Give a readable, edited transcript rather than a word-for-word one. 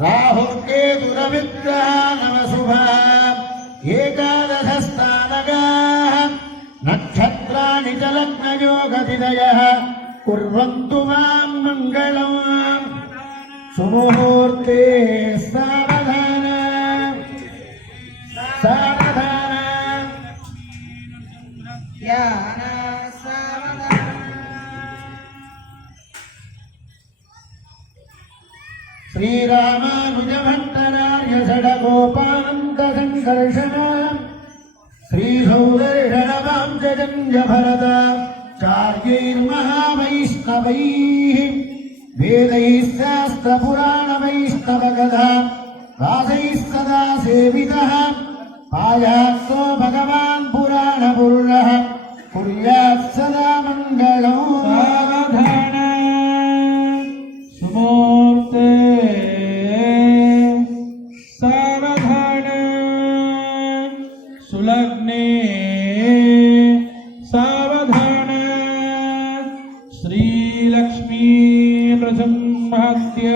राहुकेतुरविग्रहानवशुभा एकादशस्थानगाः नक्षत्राणि च लग्नयोगतिथयः कुर्वन्तु मां मङ्गलम् सुमुहूर्ते सावधान सावधान श्रीरामानुजभट्टरार्य षडगोपानन्द संकर्षण श्रीसौदर्शनवांशजन्य भरत चार्यैर्महावैष्णवैः वेदैः शास्त्रपुराणवैष्णवगधा वासैः सदा सेवितः पायात्सो भगवान् पुराणपुरुषः कुर्यात् सदा मङ्गलम् सावधान सुमूर्ते सावधान सुलग्ने सावधान श्रीलक्ष्मी प्रसंहत्य